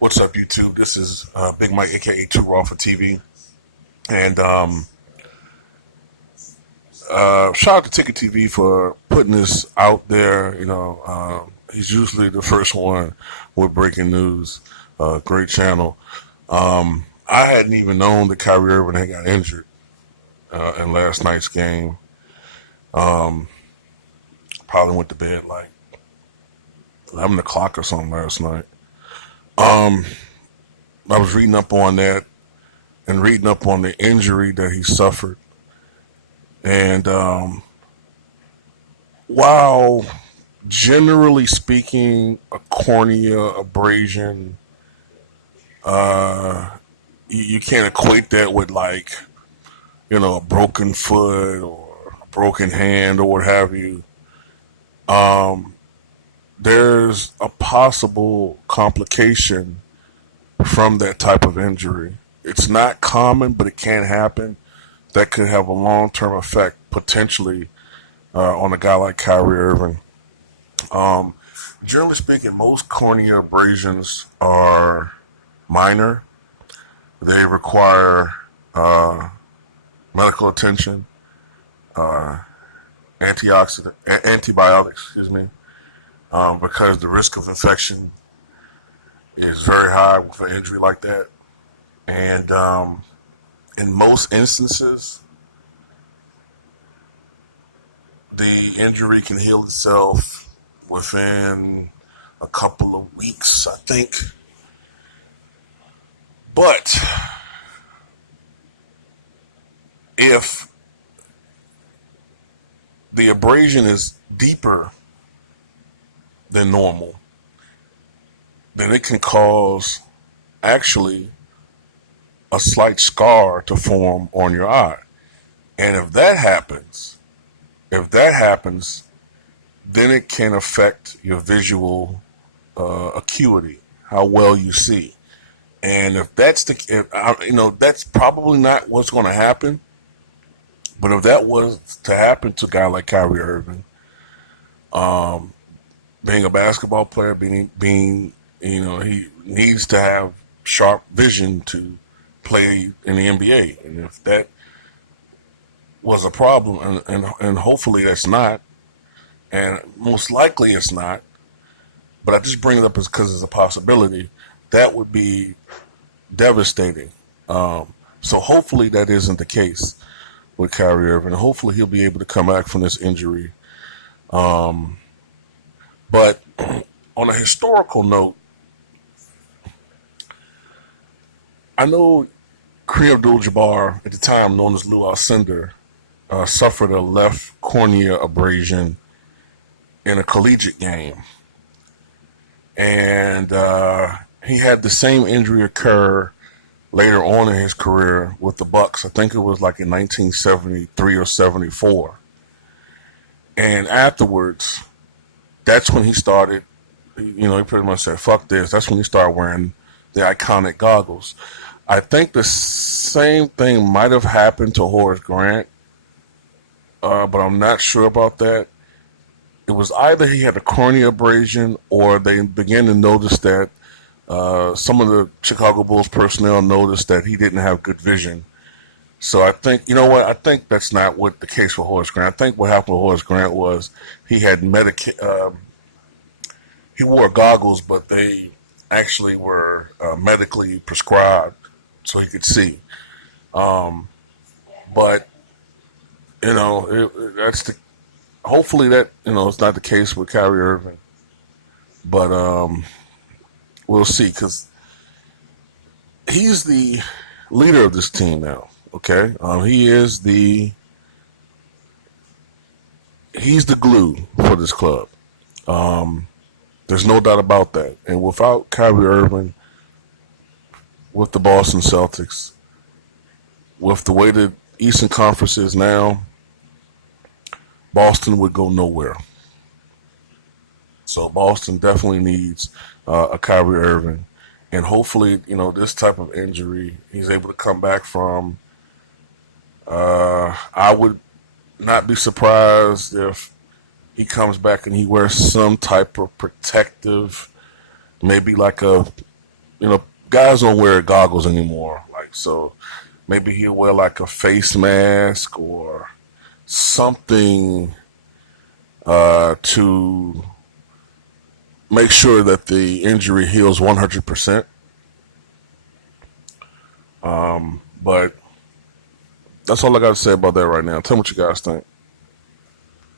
What's up, YouTube? This is Big Mike, aka Too Raw for TV, and shout out to Ticket TV for putting this out there. He's usually the first one with breaking news. Great channel. I hadn't even known that Kyrie Irving had got injured in last night's game. Probably went to bed like 11 o'clock or something last night. Um, I was reading up on that and reading up on the injury that he suffered. And while generally speaking, a cornea abrasion, you can't equate that with like, a broken foot or a broken hand or what have you. Um, there's a possible complication from that type of injury. It's not common, but it can happen. That could have a long-term effect potentially on a guy like Kyrie Irving. Um, Generally speaking, most cornea abrasions are minor. They require medical attention, uh, antibiotics, excuse me, because the risk of infection is very high with an injury like that. And in most instances, the injury can heal itself within a couple of weeks, I think. But if the abrasion is deeper than normal, then it can cause actually a slight scar to form on your eye. And if that happens, then it can affect your visual acuity, how well you see. And if that's that's probably not what's going to happen. But if that was to happen to a guy like Kyrie Irving, um, being a basketball player, being he needs to have sharp vision to play in the NBA. And if that was a problem, and hopefully that's not, and most likely it's not, but I just bring it up because it's a possibility, that would be devastating. So hopefully that isn't the case with Kyrie Irving. Hopefully he'll be able to come back from this injury. Um, but on a historical note, I know Kareem Abdul-Jabbar, at the time known as Lou Alcindor, suffered a left cornea abrasion in a collegiate game. And he had the same injury occur later on in his career with the Bucks. I think it was like in 1973 or 74. And afterwards, that's when he started, he pretty much said, fuck this. That's when he started wearing the iconic goggles. I think the same thing might have happened to Horace Grant, but I'm not sure about that. It was either he had a cornea abrasion or they began to notice that some of the Chicago Bulls personnel noticed that he didn't have good vision. So I think, I think that's not what the case for Horace Grant. I think what happened with Horace Grant was he had he wore goggles, but they actually were medically prescribed so he could see. Um, but that's the hopefully that it's not the case with Kyrie Irving, but we'll see because he's the leader of this team now. Okay, he's the glue for this club. Um, there's no doubt about that. And without Kyrie Irving, with the Boston Celtics, with the way the Eastern Conference is now, Boston would go nowhere. So Boston definitely needs a Kyrie Irving, and hopefully, this type of injury he's able to come back from. I would not be surprised if he comes back and he wears some type of protective, maybe like a guys don't wear goggles anymore. Like, so maybe he'll wear like a face mask or something to make sure that the injury heals 100%. But that's all I got to say about that right now. Tell me what you guys think.